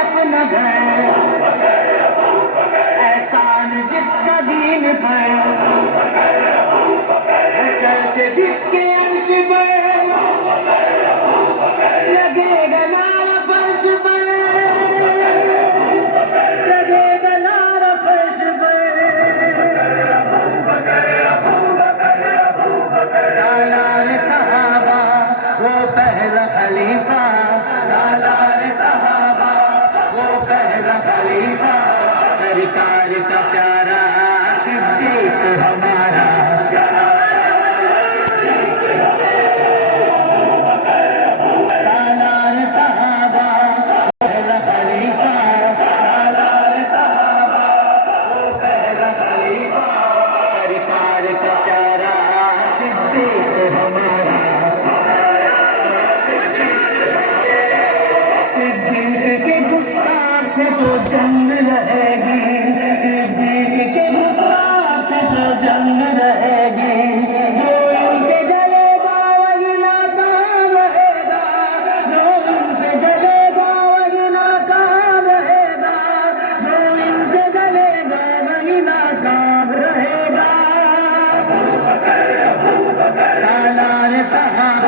اپنا گھر، احسان جس کا دین پر، چرچ جس کے عرش پر، لگے گا نعرہ فرش پر، لگے گا نعرہ فرش پر، سالار صحابہ وہ پہلا خلیفہ، سالار صحابہ وہ پہلا خلیفہ، سرکار کا پیارا صدیق ہمارا، سالار صحابہ پہلا خلیفہ، سالار صحابہ وہ پہلا خلیفہ، سرکار کا پیارا صدیق ہمارا، صدیق کے گستاخ سے تو جنگ رہے گی، صدیق کے گستاخ سے تو جنگ رہے گی، جو ان سے جلے گا وہی ناکام رہے گا، جو ان سے جلے گا وہی ناکام رہے گا، جو ان سے جلے گا وہی ناکام رہے گا، سالار صحابہ